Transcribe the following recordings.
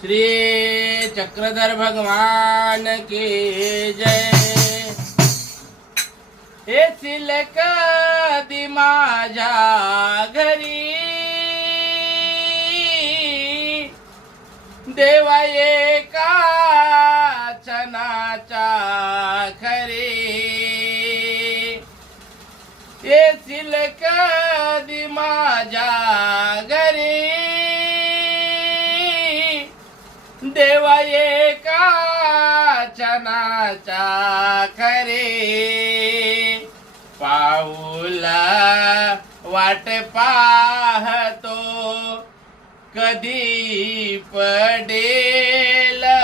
श्री चक्रधर भगवान की जय। हे सिलक दि माझ्या घरी। देवा एका छनाच्या खरी येथील कधी माझ्या देवा एका चनाचा खरे. पाऊला वाट पाहतो कधी पडेल?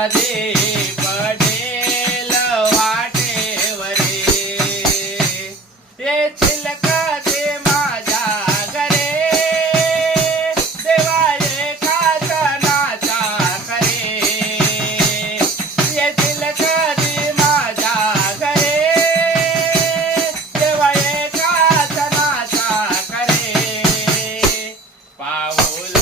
कधी पडेल वाटेवरे येथील कधी माझ्या घरे देवाये खातनाचा करे. येथील कधी माझ्या घरे देवाये खातनाचा करे. पाऊल